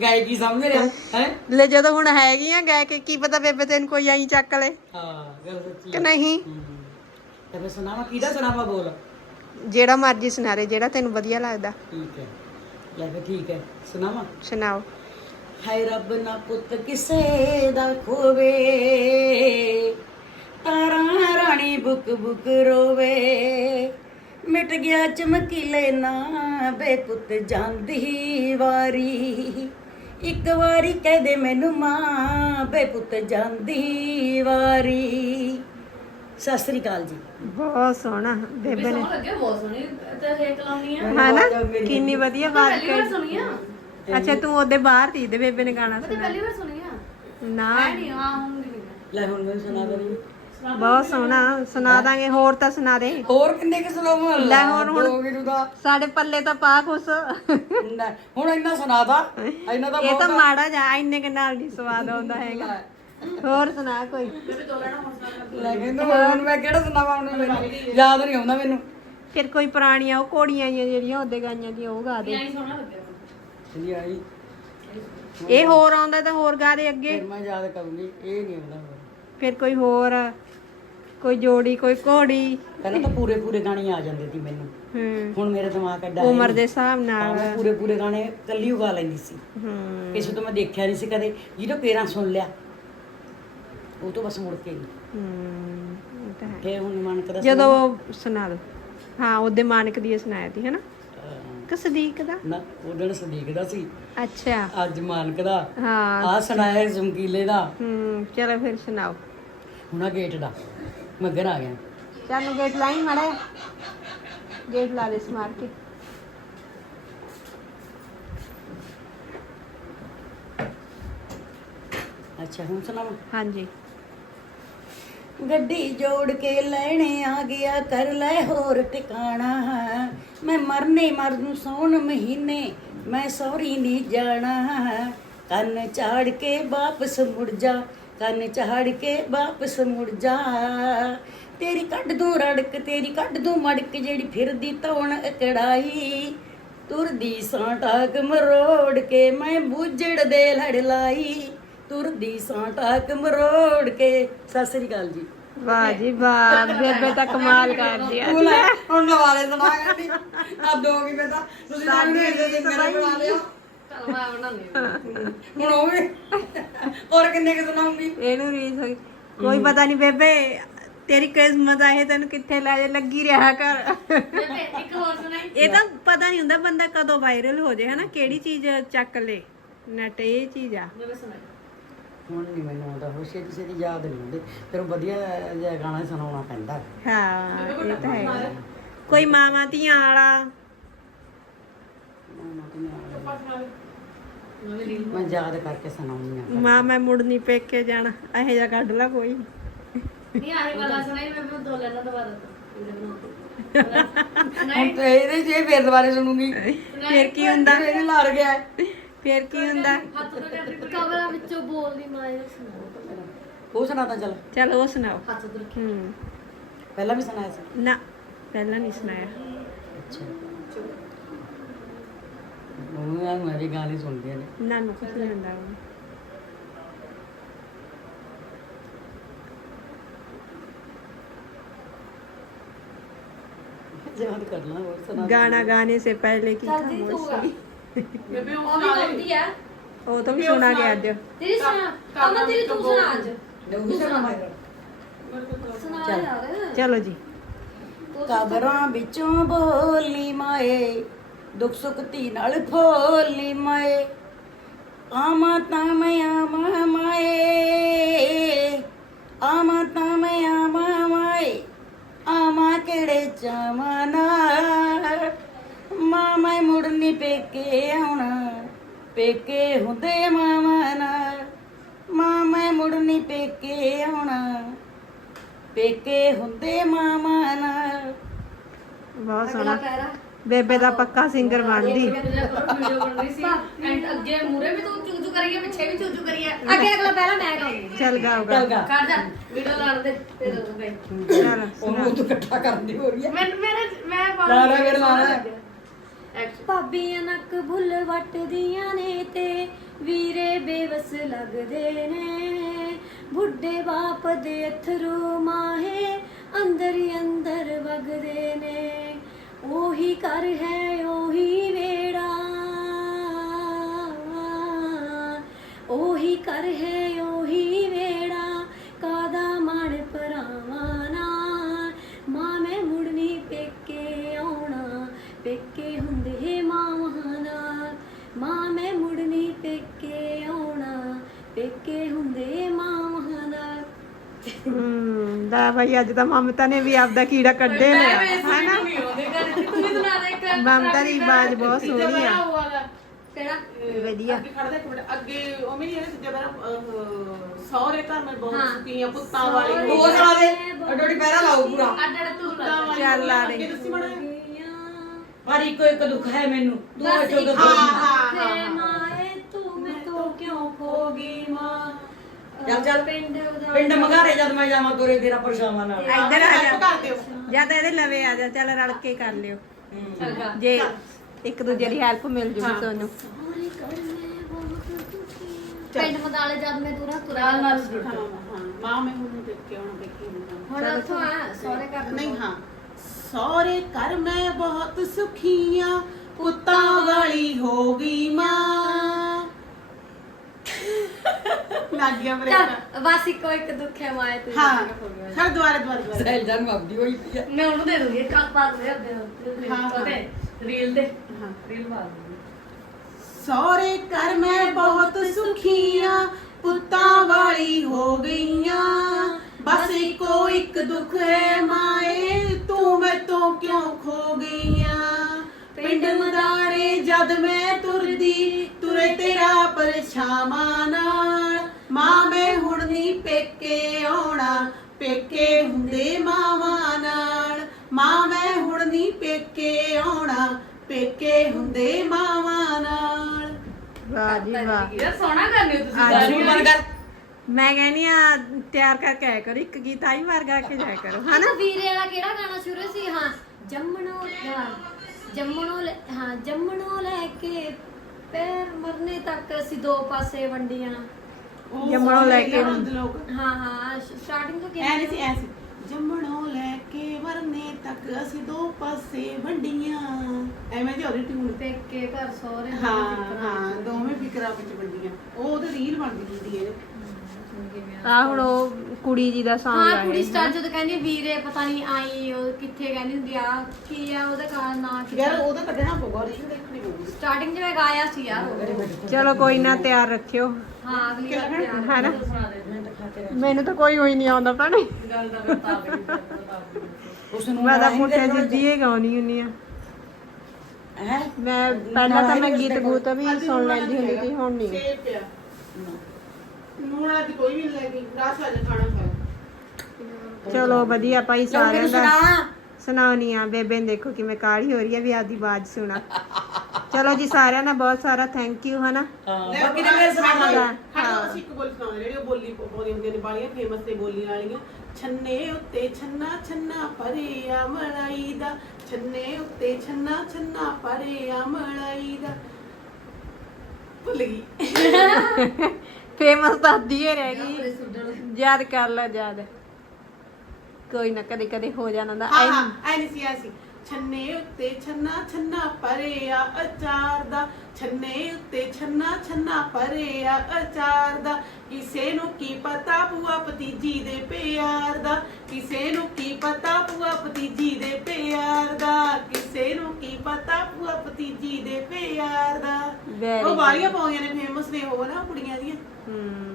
ਗਾਇਕੀ ਸਮਝ ਰਿਹਾ ਹੈ? ਲੈ ਜਦੋਂ ਹੁਣ ਹੈਗੀਆਂ ਗਏ ਕਿ ਕੀ ਪਤਾ ਬੇਬੇ ਤੈਨੂੰ ਕੋਈ ਆਈ ਚੱਕ ਲੈ। ਹਾਂ ਗੱਲ ਸੱਚੀ ਕਿ ਹੈ। ਨਹੀਂ? ਹੂੰ। ਤੇ ਫਿਰ ਸੁਣਾਵਾ? ਕਿਹਦਾ ਸੁਣਾਵਾ ਬੋਲ? ਜਿਹੜਾ ਮਰਜ਼ੀ ਸੁਣਾ ਦੇ ਜਿਹੜਾ ਤੈਨੂੰ ਵਧੀਆ ਲੱਗਦਾ। ਠੀਕ ਹੈ। ਲੈ ਫਿਰ ਠੀਕ ਹੈ। ਸੁਣਾਵਾ? ਸੁਣਾਓ। ਹਾਏ ਰੱਬ ਨਾ ਪੁੱਤ ਕਿਸੇ ਦਾ ਖੋਵੇ ਤਾਰਾਂ ਰਾਣੀ ਬੁਕ ਬੁਕ ਰੋਵੇ। ਮਿਟ ਗਿਆ ਚਮਕੀਲੇ ਨਾ ਬੇ ਪੁੱਤ ਜਾਂਦੀ ਵਾਰੀ। ਇੱਕ ਵਾਰੀ ਕਹਿ ਦੇ ਮੈਨੂੰ ਮਾਂ ਬੇ ਪੁੱਤ ਜਾਂਦੀ ਵਾਰੀ। ਸਤਿ ਸ੍ਰੀ ਅਕਾਲ ਜੀ। ਬਹੁਤ ਸੋਹਣਾ ਬੇਬੇ ਨੇ। ਲੱਗੇ ਬਹੁਤ ਸੋਹਣੀ ਤੇ ਹੇਕ ਲਾਉਣੀ ਆ। ਹਨਾ ਕਿੰਨੀ ਵਧੀਆ ਬਾਤ ਪਹਿਲੀ ਵਾਰ ਕਰ ਸੁਣੀ ਆ। ਅੱਛਾ ਤੂੰ ਉਹਦੇ ਬਾਹਰ ਸੀ ਤੇ ਬੇਬੇ ਨੇ ਗਾਣਾ ਮੈਂ ਪਹਿਲੀ ਵਾਰ ਸੁਣੀ ਆ। ਨਾ। ਮੈਂ ਨਹੀਂ ਹਾਂ ਹੁਣ ਨਹੀਂ ਲੈ ਹੁਣ ਮੈਨੂੰ ਸੁਣਾ ਦੇ ਬਹੁਤ ਸੋਹਣਾ ਸੁਣਾ ਦਾਂਗੇ ਹੋਰ ਤਾਂ ਸੁਣਾ ਦੇ। ਹੋਰ ਕਿੰਨੇ ਕਿ ਸੁਣਾਵਾਂ? ਲੈ ਹੁਣ- ਹੁਣ। ਸਾਡੇ ਪੱਲੇ ਤਾਂ ਪਾ ਕੁਛ। ਲੈ, ਹੁਣ ਇੰਨਾ ਸੁਣਾਦਾ ਇੰਨਾ ਤਾਂ ਇਹ ਤਾਂ ਮਾੜਾ ਜਾ ਇੰਨੇ ਕੇ ਨਾਲ ਨਹੀਂ ਸਵਾਦ ਆਉਂਦਾ ਹੈਗਾ। ਹੋਰ ਸੁਣਾ ਕੋਈ? ਲੈ ਕਹਿੰਦਾ ਹੁਣ ਮੈਂ ਕਿਹੜਾ ਸੁਣਾਵਾਂ ਹੁਣ ਮੈਨੂੰ? ਯਾਦ ਨਹੀਂ ਆਉਂਦਾ ਮੈਨੂੰ। ਫਿਰ ਕੋਈ ਪੁਰਾਣੀਆਂ ਉਹ ਘੋੜੀਆਂ ਜਿਹੀਆਂ ਜਿਹੜੀਆਂ ਉਹਦੇ ਗਾਈਆਂ ਦੀਆਂ ਉਹ ਗਾ ਦੇ। ਨਹੀਂ ਸੋਹਣਾ ਲੱਗਿਆ। ਚਲੀ ਆਈ ਇਹ ਹੋਰ ਆਉਂਦਾ ਤਾਂ ਹੋਰ ਗਾ ਦੇ ਅੱਗੇ। ਫਿਰ ਮੈਂ ਯਾਦ ਕਰੂੰਗੀ ਇਹ ਨਹੀਂ ਆਉਂਦਾ ਹੋਰ। ਫਿਰ ਕੋਈ ਹੋਰ ਕੋਈ ਜੋੜੀ ਕੋਈ ਘੋੜੀ। ਪਹਿਲਾਂ ਤਾਂ ਪੂਰੇ ਪੂਰੇ ਗਾਣੇ ਆ ਜਾਂਦੇ ਸੀ ਮੈਨੂੰ। ਹੂੰ। ਹੁਣ ਮੇਰਾ ਦਿਮਾਗ ਅੱਡਾ ਉਮਰ ਦੇ ਹਿਸਾਬ ਨਾਲ। ਮੈਂ ਪੂਰੇ ਪੂਰੇ ਗਾਣੇ ਕੱਲੀ ਉਗਾ ਲੈਂਦੀ ਸੀ। ਹੂੰ। ਕਿਸੇ ਤੋਂ ਮੈਂ ਦੇਖਿਆ ਨਹੀਂ ਸੀ ਕਦੇ। ਜਿਹਦੋਂ ਪੇਰਾਂ ਸੁਣ ਲਿਆ ਉਹ ਤੋਂ ਬਸ ਮੁੜ ਕੇ ਨਹੀਂ ਹੂੰ ਇਹ ਤਾਂ ਹੈ। ਫੇਰ ਹੁਣ ਮਨ ਕਰਦਾ ਜਦੋਂ ਸੁਣਾ ਦੋ। ਹਾਂ ਉਹਦੇ ਮਾਨਕ ਦੀ ਇਹ ਸੁਣਾਇਆ ਸੀ ਹੈਨਾ? ਕਿ ਸਦੀਕ ਦਾ? ਨਾ ਉਹ ਦਿਨ ਸਦੀਕ ਦਾ ਸੀ। ਅੱਛਾ। ਅੱਜ ਮਾਨਕ ਦਾ। ਹਾਂ ਆ ਸੁਣਾਇਆ ਜ਼ਮਕੀਲੇ ਦਾ। ਹੂੰ ਚਲੋ ਫਿਰ ਸੁਣਾਓ। ਹੁਣ ਆ ਗੇਟ ਦਾ। ਮੱਗਰ ਆ ਗਿਆ। ਚਾਨੂੰ ਗੇਟ ਲਾਈਨ ਮੜਾ ਗੇਟ ਲਾ ਦੇ ਸਮਾਰ ਕੇ। ਅੱਛਾ ਹੁਣ ਸੁਣਾਵਾਂ? ਹਾਂਜੀ। ਗੱਡੀ ਜੋੜ ਕੇ ਲੈਣੇ ਆ ਗਿਆ, ਕਰ ਲੈ ਹੋਰ ਟਿਕਾਣਾ। ਮੈਂ ਮਰਨੇ ਮਰਨੂੰ ਸੌਣ ਮਹੀਨੇ, ਮੈਂ ਸੌਰੀ ਨਹੀਂ ਜਾਣਾ। ਕੰਨ ਝਾੜ ਕੇ ਵਾਪਸ ਮੁੜ ਜਾ, ਕੰਨ ਝਾੜ ਕੇ ਵਾਪਸ ਮੁੜ ਜਾ। ਤੇਰੀ ਕੱਢ ਦੂੰ ਰੜਕ, ਤੇਰੀ ਕੱਢ ਦੂੰ ਮੜਕ, ਜਿਹੜੀ ਫਿਰਦੀ ਧੌਣ ਅਕੜਾਈ ਤੁਰਦੀ ਸਾਂ ਟਾਕ ਮਰੋੜ ਕੇ ਮੈਂ ਬੁੱਝੜ ਦੇ ਲੜ ਲਾਈ। ਤੁਰਦੀ ਸਾਂ ਟਾਕ ਮਰੋੜ ਕੇ। ਸਤਿ ਸ੍ਰੀ ਅਕਾਲ ਜੀ। ਵਾਹ ਜੀ ਵਾਹ ਬੇਬੇ ਤਾਂ ਕਮਾਲ ਕਰਦੀ ਆ। ਤੂੰ ਲੈ ਹੁਣ ਕਰਦੀ ਆ ਦੋ ਕੀ ਬੇਟਾ ਤੁਸੀਂ ਤਾਂ ਮੈਨੂੰ ਇਹਦੇ ਦੇ ਮੇਰੇ ਬਣਾ ਲਿਓ ਚਲ ਮੈਂ ਬਣਾਉਂਦੀ ਹੁਣ ਉਹ ਵੀ। ਹੋਰ ਕਿੰਨੇ ਕਿ ਸੁਣਾਉਂਗੀ ਇਹਨੂੰ ਰੀਸ ਹੋਈ ਕੋਈ ਪਤਾ ਨਹੀਂ ਬੇਬੇ ਤੇਰੀ ਕਿਸਮਤ ਆ ਇਹ ਤੈਨੂੰ ਕਿੱਥੇ ਲੈ ਜਾ ਲੱਗੀ ਰਿਹਾ ਕਰ। ਬੇਬੇ ਇੱਕ ਹੋਰ ਸੁਣਾਈ। ਇਹ ਤਾਂ ਪਤਾ ਨਹੀਂ ਹੁੰਦਾ ਬੰਦਾ ਕਦੋਂ ਵਾਇਰਲ ਹੋ ਜਾਏ ਹਨਾ? ਕਿਹੜੀ ਚੀਜ਼ ਚੱਕ ਲੇ? ਨਟ ਇਹ ਚੀਜ਼ ਆ। ਬੇਬੇ ਸੁਣਾਈ। ਹੁਣ ਨਹੀਂ ਮੈਨੂੰ ਆਉਂਦਾ ਹੋ ਛੇਤੀ ਛੇਤੀ ਯਾਦ ਨਹੀਂ ਹੁੰਦੇ ਫਿਰ ਵਧੀਆ ਜਿਹਾ ਗਾਣਾ ਸੁਣਾਉਣਾ ਪੈਂਦਾ। ਹਾਂ ਇਹ ਤਾਂ ਹੈ। ਕੋਈ ਮਾਵਾਂ ਧੀਆਂ ਵਾਲਾ? ਮੈਂ ਯਾਦ ਕਰਕੇ ਸੁਣਾਉਂਦੀ ਆ ਮਾਂ ਮੈਂ ਮੁੜ ਨਹੀਂ ਪੇਕੇ ਜਾਣਾ। ਇਹੋ ਜਿਹਾ ਕੱਢ ਲਾ ਕੋਈ। ਨਹੀਂ ਆਹੀ ਵਾਲਾ ਸੁਣਾਈ ਬੇਬੇ ਦੋ ਲੈਣਾ ਦੁਬਾਰਾ ਤੋਂ। ਵੀਡੀਓ *laughs* ਬਣਾ ਹੁਣ ਤੇ ਇਹਦੇ ਇਹ ਫੇਰ ਦੁਬਾਰੇ ਸੁਣੂਗੀ। ਫਿਰ ਕੀ ਹੁੰਦਾ? ਇਹ ਲੜ ਗਿਆ। ਹੈ। ਫਿਰ ਕੀ ਹੁੰਦਾ ਹੱਥ ਤੋਂ ਕਰ ਕਮਰਾ ਵਿੱਚੋਂ ਬੋਲਦੀ ਮਾਏ ਸੁਣਾ ਉਹ ਸੁਣਾਤਾ ਚੱਲ ਚਲ ਉਹ ਸੁਣਾਓ ਹੱਥ ਤੋਂ ਹੂੰ ਪਹਿਲਾਂ ਵੀ ਸੁਣਾਇਆ ਸੀ ਨਾ ਪਹਿਲਾਂ ਨਹੀਂ ਸੁਣਾਇਆ ਅੱਛਾ ਉਹ ਆ ਮੈਂ ਵੀ ਗਾਣੇ ਸੁਣਦੀਆਂ ਨੇ ਨਾ ਨੂੰ ਕੁਝ ਨਹੀਂ ਹੁੰਦਾ ਹੁਣ। ਯਾਦ ਕਰ ਲਾਂ ਹੋਰ ਸੁਣਾ गाना गाने से पहले की ਚੱਲ ਜੀ ਤੂੰ ਗਾ खामोशी ਬੇਬੇ ਉਹ ਉਹ ਵੀ ਗਾਉਂਦੀ ਆ। ਉਹ ਤਾਂ ਵੀ ਸੁਣਾ ਗਿਆ ਅੱਜ ਤੇਰੀ ਸੁਣਾ ਅਮਨ ਤੇਰੀ ਤੂੰ ਸੁਣਾ ਅੱਜ। ਤੂੰ ਸੁਣਾ। ਸੁਣਾ ਯਾਰ। ਚਲੋ ਜੀ। ਕਬਰਾਂ ਵਿੱਚੋਂ ਬੋਲੀ ਮਾਏ ਦੁੱਖ ਸੁੱਖ ਧੀ ਨਾਲ ਫੋਲੀ ਮਾਏ। ਆਮਾ ਤਾਂ ਮੈਂ ਆਮਾ ਮਾਏ। ਆਮਾ ਤਾਂ ਮੈਂ ਆਮਾ ਮਾਏ। ਆਮਾ ਕਿਹੜੇ ਚਾਵਾਂ ਨਾਲ ਮਾਂ ਮੈਂ ਮੁੜਨੀ ਪੇਕੇ ਆਉਣਾ ਪੇਕੇ ਹੁੰਦੇ ਮਾਵਾਂ ਨਾਲ ਮਾਂ ਮੈਂ ਮੁੜਨੀ ਪੇਕੇ ਆਉਣਾ ਪੇਕੇ ਹੁੰਦੇ ਮਾਵਾਂ ਨਾਲ ਬਹੁਤ ਸੋਹਣਾ ਬੇਬੇ ਦਾ ਪੱਕਾ ਸਿੰਗਰ ਬਣਦੀ ਵੀਡੀਓ ਬਣ ਰਹੀ ਸੀ ਐਂਡ ਅੱਗੇ ਮੂਰੇ ਵੀ ਤੂੰ ਚੂਚੂ ਕਰੀਏ ਪਿੱਛੇ ਵੀ ਚੂਚੂ ਕਰੀਏ ਅੱਗੇ ਅਗਲਾ ਪੈਰਾ ਮੈਂ ਗਾਉਂਗੀ ਚੱਲ ਗਾਉਗਾ ਚੱਲ ਗਾ ਕਰ ਜਾ ਵੀਡੀਓ ਲਾਣ ਦੇ ਤੇ ਦਊਂਗਾ ਚਲ ਉਹਨੂੰ ਤੂੰ ਇਕੱਠਾ ਕਰਦੀ ਹੋ ਰਹੀ ਹੈ ਮੈਂ ਮੇਰੇ ਮੈਂ ਲਾ ਲੈ ਫਿਰ ਲਾ ਲੈ। ਐਕਸ਼ਨ ਭਾਬੀਆਂ ਨੱਕ ਬੁੱਲ ਵੱਟਦੀਆਂ ਨੇ ਤੇ ਵੀਰੇ ਬੇਵਸ ਲੱਗਦੇ ਨੇ। ਬੁੱਢੇ ਬਾਪ ਦੇ ਅਥਰੂ ਮਾਹੇ ਅੰਦਰ ਹੀ ਅੰਦਰ ਵਗਦੇ ਨੇ। ਉਹੀ ਕਰ ਹੈ, ਉਹੀ ਵੇੜਾ ਉਹੀ ਕਰ ਹੈ ਦਾ ਭਾਈ ਅੱਜ ਤਾਂ ਮਮਤਾ ਨੇ ਵੀ ਆਪਦਾ ਕੀੜਾ ਕੱਢੇ ਲਿਆ ਹਨਾ? ਦੇ ਮਮਤਾ ਦੀ ਆਵਾਜ਼ ਬਹੁਤ ਸੋਹਣੀ ਆ। ਕਿਹੜਾ? ਵਧੀਆ। ਅੱਗੇ ਖੜਦਾ ਇੱਕ ਮਿੰਟ ਅੱਗੇ ਉਹ ਮੇਰੀ ਇਹ ਜਦੋਂ ਸਹੁਰੇ ਘਰ ਮੈਂ ਬਹੁਤ ਸੁਖੀ ਆ ਪੁੱਤਾਂ ਵਾਲੀ। ਉਹ ਸੁਣਾ ਦੇ ਅਡੋਡੀ ਪੈਰਾ ਲਾਓ ਪੂਰਾ। ਅੱਡ ਅੱਡ ਤੂੰ ਵਾਲੀ। ਚੱਲ ਲਾ ਦੇ। ਅੱਗੇ ਦੱਸੀ ਮਾੜਾ ਜਿਹਾ। ਪਰ ਇੱਕੋ ਇੱਕ ਦੁੱਖ ਹੈ ਮੈਨੂੰ। ਤੂੰ ਬਸ ਅਚੋ ਇੱਕ ਦੋ ਫੇ ਮਾਏ ਤੂੰ ਮੈਂ ਤੋਂ ਕਿਉਂ ਖੋ ਗਈ ਮਾਂ? ਚੱਲ ਚੱਲ ਪਿੰਡ ਉਦਾ ਪਿੰਡ ਮਗਾਰੇ ਜਦ ਮੈਂ ਜਾਵਾਂ ਤੋਰੇ ਤੇਰਾ ਪਰਛਾਵਾਂ ਨਾਲ। ਇੱਧਰ ਆ ਹੈਲਪ ਜਾ। ਕਰ ਦਿਓ। ਜਾਂ ਤਾਂ ਇਹਦੇ ਲਵੇ ਆ ਜਾ ਚੱਲ ਰਲ ਕੇ ਕਰ ਲਿਓ। ਚੱਲ ਗਾ ਜੇ ਇੱਕ ਦੂਜੇ ਦੀ ਹੈਲਪ ਮਿਲ ਜੂਗੀ ਤੁਹਾਨੂੰ। ਸੋਹਣੀ ਕਰ ਮੈਂ ਪਿੰਡ ਜਦ ਤੁਰਾ ਤੁਰਾ ਨਾਲ ਨਾਲ ਹਾਂ ਹਾਂ। ਮਾਂ ਮੈਂ ਹੁਣ ਦੇਖ ਕੇ ਆਉਣਾ ਦੇਖੀ ਹੁਣ ਹੁਣ ਉੱਥੋਂ ਆ ਸਹੁਰੇ ਘਰ ਨਹੀਂ ਹਾਂ। ਸਹੁਰੇ ਘਰ ਮੈਂ ਬਹੁਤ ਸੁਖੀ ਆ। ਪੁੱਤਾਂ ਵਾਲੀ ਹੋ ਗਈ ਮਾਂ। ਲੱਗ ਗਿਆ ਮੇਰੇ ਚੱਲ ਬਸ ਇੱਕੋ ਇੱਕ ਦੁੱਖ ਹੈ ਮਾਏ ਤੂੰ ਹਾਂ ਫਿਰ ਦੁਬਾਰਾ ਦੁਬਾਰਾ ਦੁਬਾਰਾ। ਸਹਿਲ ਜਾਨ ਨੂੰ ਆਪਦੀ ਹੋਈ ਪਈ ਹੈ ਮੈਂ ਉਹਨੂੰ ਦੇ ਦੂੰਗੀ ਕੱਲ ਪਾ ਦੇ ਅੱਗੇ ਹਾਂ, ਹਾਂ। ਉਹਦੇ ਰੀਲ ਦੇ ਹਾਂ। ਰੀਲ ਪਾ ਦੂੰਗੀ। ਸਹੁਰੇ ਘਰ ਮੈਂ ਬਹੁਤ ਸੁਖੀ ਆ ਪੁੱਤਾਂ ਵਾਲੀ ਹੋ ਗਈਆਂ। ਬਸ ਇੱਕੋ ਇੱਕ ਦੁੱਖ ਹੈ ਮਾਏ ਤੂੰ ਮੈਥੋਂ ਕਿਉਂ ਖੋ ਗਈਆਂ? ਪਿੰਡ ਮਦਾਣੇ ਜਦ ਮੈਂ ਤੁਰਦੀ ਤੁਰੇ ਤੇਰਾ ਪਰਛਾਵਾਂ ਨਾਲ। ਮਾਂ ਮੈਂ ਹੁਣ ਨੀ ਪੇਕੇ ਆਉਣਾ ਪੇਕੇ ਹੁੰਦੇ ਮਾਵਾਂ ਨਾਲ। ਮਾਂ ਮੈਂ ਹੁਣ ਨੀ ਪੇਕੇ ਆਉਣਾ ਪੇਕੇ ਹੁੰਦੇ ਮਾਵਾਂ ਨਾਲ। ਵਾਹ ਜੀ ਵਾਹ। ਯਾਰ ਸੋਹਣਾ ਕਰਨੀ ਹੋ ਤੁਸੀਂ ਅੱਜ ਗਾਣੇ। ਸ਼ੁਰੂ ਬੰਦ ਕਰ ਮੈਂ ਕਹਿੰਨੀ ਆ ਤਿਆਰ ਕਰਕੇ ਆਇਆ ਕਰੋ ਇੱਕ ਗੀਤ ਆਈ ਵਾਰ ਗਾ ਕੇ ਜਾਇਆ ਕਰੋ ਹਨਾ? ਵੀਰੇ ਵਾਲਾ ਕਿਹੜਾ ਗਾਣਾ ਸ਼ੁਰੂ ਸੀ? ਹਾਂ ਜੰਮਣੋ ਹਾਂ, ਜੰਮਣੋ ਲੈ- ਹਾਂ ਜੰਮਣੋ ਲੈ ਕੇ ਪੈਰ ਮਰਨੇ ਤੱਕ ਅਸੀਂ ਦੋ ਪਾਸੇ ਵੰਡੀਆਂ। ਉਹ ਜੰਮਣੋਂ ਲੈ ਕੇ ਹੁੰਦੇ ਲੋਕ। ਹਾਂ ਹਾਂ ਸਟਾਰਟਿੰਗ ਤੋਂ ਐ ਨਹੀਂ ਸੀ ਐ ਸੀ। ਜੰਮਣੋਂ ਲੈ ਕੇ ਵਰਨੇ ਤੱਕ ਅਸੀਂ ਦੋ ਪਾਸੇ ਵੰਡੀਆਂ। ਐਵੇਂ ਦੀ ਉਹਦੀ ਟਿਊਨ ਪੇਕੇ ਘਰ ਸਹੁਰੇ ਹਾਂ ਹਾਂ ਦੋਵੇਂ ਫਿਕਰਾਂ ਵਿੱਚ ਵੰਡੀਆਂ। ਉਹ ਉਹਦੇ ਰੀਲ ਬਣਦੀ ਹੁੰਦੀ ਹੈ। ਆ ਹੁਣ ਉਹ ਕੁੜੀ ਜੀ ਦਾ Song ਹਾਂ ਕੁੜੀ। ਸਟਾਰ ਜਦੋਂ ਕਹਿੰਦੀ ਵੀਰੇ ਪਤਾ ਨਹੀਂ ਆਈ ਉਹ ਕਿੱਥੇ ਕਹਿੰਦੀ ਹੁੰਦੀ ਆ ਕੀ ਆ ਉਹਦਾ ਗਾ ਨਾਂ ਯਾਰ ਉਹਦਾ ਕੱਢਣਾ ਪਊਗਾ ਰੀਲ ਦੇਖਣੀ ਪਊਗੀ ਸਟਾਰਟਿੰਗ ਜਿਵੇਂ ਗਾਇਆ ਸੀ ਯਾਰ। ਚਲੋ ਕੋਈ ਨਾ ਤਿਆਰ ਰੱਖਿਓ। ਹਾਂ ਅਗਲੀ ਵਾਰ ਤਿਆਰ ਹੈ ਨਾ ਸੁਣਾ ਦੇ ਮੈਨੂੰ ਤਾਂ ਕੋਈ ਹੋਈ ਨਹੀਂ ਆਉਂਦਾ ਭੈਣੇ। ਗੱਲ ਦਾ ਉਸ ਨੂੰ ਮੈਂ ਤਾਂ ਪੁੱਠੇ ਜਿੱਦੀ ਹੀ ਗਾਉਣੀ ਹੁੰਨੀ ਆ। ਹੈ? ਮੈਂ ਪਹਿਲਾਂ ਤਾਂ ਮੈਂ ਗੀਤ ਗੂਤ ਵੀ ਸੁਣ ਲੈਂਦੀ ਹੁੰਦੀ ਸੀ ਹੁਣ ਨਹੀਂ। ਵਾਲਾ ਤੇ ਕੋਈ ਵੀ ਨਹੀਂ ਖਾਣਾ ਚਲੋ ਵਧੀਆ ਭਾਈ ਸਾਰਿਆਂ ਦਾ। ਸੁਣਾ। ਸੁਣਾਉਣੀ ਆ ਬੇਬੇ ਨੂੰ ਦੇਖੋ ਕਿਵੇਂ ਕਾਲੀ ਹੋ ਰਹੀ ਹੈ ਵੀ ਆਦੀ ਆਵਾਜ਼ ਸੁਣਾ। ਚਲੋ ਜੀ ਸਾਰਿਆਂ ਦਾ ਬਹੁਤ ਸਾਰਾ ਥੈਂਕ ਯੂ ਹਨਾ? ਹਾਂ ਬਾਕੀ ਤਾਂ ਮੇਰੇ ਸੁਣਾ ਹਾਂ। ਹਾਂ। ਅਸੀਂ ਇੱਕ ਬੋਲੀ ਸੁਣਾਉਂਦੇ ਜਿਹੜੀ ਉਹ ਬੋਲੀ ਬੋਲੀ ਹੁੰਦੀਆਂ ਨੇ ਬਾਲੀਆਂ ਫੇਮਸ ਨੇ ਬੋਲੀਆਂ ਵਾਲੀਆਂ। ਛੰਨੇ ਉੱਤੇ ਛੰਨਾ ਛੰਨਾ ਪਰੇ ਆ ਮਲਾਈ ਦਾ। ਛੰਨੇ ਉੱਤੇ ਛੰਨਾ ਛੰਨਾ ਪਰੇ ਆ ਮਲਾਈ ਦਾ। ਭੁੱਲ ਗਈ। *laughs* ਫੇਮਸ ਅੱਧੀ ਹੀ ਰਹਿ ਗਈ। ਯਾਦ ਕਰ ਲੈ ਯਾਦ। ਕੋਈ ਨਾ ਕਦੇ ਕਦੇ ਹੋ ਜਾਣਾ ਦਾ ਹਾਂ ਹਾਂ ਐ ਨਹੀਂ ਸੀ ਐ ਸੀ। ਛੰਨੇ ਉੱਤੇ ਛੰਨਾ ਛੰਨਾ ਪਰੇ ਆ ਅਚਾਰ ਦਾ। ਛੰਨੇ ਉੱਤੇ ਛੰਨਾ ਛੰਨਾ ਪਰੇ ਆ ਅਚਾਰ ਦਾ। ਕਿਸੇ ਨੂੰ ਕੀ ਪਤਾ ਭੂਆ ਭਤੀਜੀ ਦੇ ਪਿਆਰ ਦਾ। ਕਿਸੇ ਨੂੰ ਕੀ ਪਤਾ ਭੂਆ ਭਤੀਜੀ ਦੇ ਪਿਆਰ ਦਾ। ਕਿਸੇ ਨੂੰ ਕੀ ਪਤਾ ਭੂਆ ਭਤੀਜੀ ਦੇ ਪਿਆਰ ਦਾ। ਉਹ. ਵਾਲੀਆਂ ਪਾਉਂਦੀਆਂ ਨੇ ਫੇਮਸ ਨੇ ਉਹ ਨਾ ਕੁੜੀਆਂ ਦੀਆਂ। ਹਮ,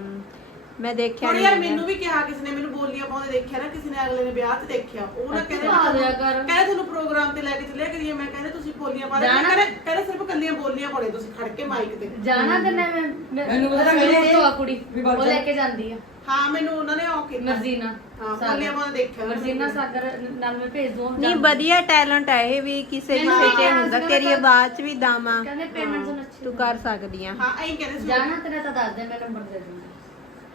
ਮੈਂ ਦੇਖਿਆ ਹੁਣ ਨਹੀਂ ਯਾਰ। ਮੈਨੂੰ ਵੀ ਕਿਹਾ ਕਿਸੇ ਨੇ ਮੈਨੂੰ ਬੋਲੀਆਂ ਪਾਉਂਦੇ ਦੇਖਿਆ ਨਾ ਕਿਸੇ ਨੇ ਅਗਲੇ ਨੇ ਵਿਆਹ ਤੇ ਦੇਖਿਆ। ਉਹ ਨਾ ਕਹਿੰਦੇ ਪਾ ਦਿਆ ਕਰ। ਕਹਿੰਦੇ ਤੁਹਾਨੂੰ ਪ੍ਰੋਗਰਾਮ ਤੇ ਲੈ ਕੇ ਚੱਲਿਆ ਕਰੀਏ। ਮੈਂ ਕਹਿੰਦੇ ਤੁਸੀਂ ਬੋਲੀਆਂ ਪਾ ਦੇ ਜਾਣਾ? ਕਹਿੰਦੇ ਕਹਿੰਦੇ ਸਿਰਫ ਕੱਲੀਆਂ ਬੋਲੀਆਂ ਪਾਉਣੇ ਤੁਸੀਂ ਖੜ ਕੇ ਮਾਈਕ ਤੇ। ਜਾਣਾ ਤੇ ਮੈਂ ਮੈਨੂੰ ਪਤਾ ਮੇਰੇ ਤੋਂ ਆ ਕੁੜੀ ਉਹ। ਲੈ ਕੇ ਜਾਂਦੀ ਆ। ਹਾਂ ਮੈਨੂੰ ਉਹਨਾਂ ਨੇ ਉਹ ਕੀਤਾ। ਮਰਜ਼ੀਨਾ ਹਾਂ, ਬੋਲੀਆਂ ਪਾਉਂਦੇ ਦੇਖਿਆ। ਮਰਜ਼ੀਨਾ। ਸਾਗਰ ਨਾਲ ਮੈਂ ਭੇਜ ਦੂੰ ਨਹੀਂ ਵਧੀਆ ਟੈਲੈਂਟ ਹੈ ਇਹ ਵੀ ਕਿਸੇ ਕਿਸੇ ਵੀ ਤੇ ਹੁੰਦਾ। ਤੇਰੀ ਆਵਾਜ਼ 'ਚ ਵੀ ਦਾਮਾ ਕਹਿੰਦੇ ਪੇਮੈਂਟ ਸੁਣ ਅੱਛੀ ਤੂੰ ਕਰ ਸਕਦੀ ਆ। ਹਾਂ ਐਂ ਕਹਿੰਦੇ ਜਾਣਾ ਤੇਰਾ ਤਾਂ ਦੱਸ ਦੇ ਮੈਂ ਨੰਬਰ ਦੇ ਦੂੰਗੀ।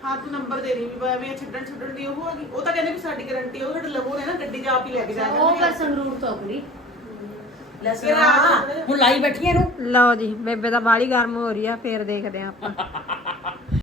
ਹਾਂ ਤੂੰ ਨੰਬਰ ਦੇ ਰਹੀ ਵੀ ਬਾ ਵੀ ਇਹ ਛੱਡਣ ਛੱਡਣ ਦੀ ਉਹ ਆ ਗਈ ਉਹ ਤਾਂ ਕਹਿੰਦੇ ਵੀ ਸਾਡੀ ਗਾਰੰਟੀ ਉਹ ਸਾਡੇ ਲਵੋ ਨੇ ਨਾ ਗੱਡੀ 'ਚ ਆਪ ਹੀ ਲੈ ਕੇ ਜਾਇਆ ਉਹ। ਕਰ ਸੰਗਰੂਰ ਤੋਂ ਕੁੜੀ ਲੈ ਸੁਣਾ ਹੁਣ ਲਾਈ ਬੈਠੀ ਇਹਨੂੰ? ਲਓ ਜੀ ਬੇਬੇ ਤਾਂ ਬਾਲੀ ਗਰਮ ਹੋ ਰਹੀ ਆ ਫੇਰ ਦੇਖਦੇ ਆ ਆਪਾਂ। *laughs*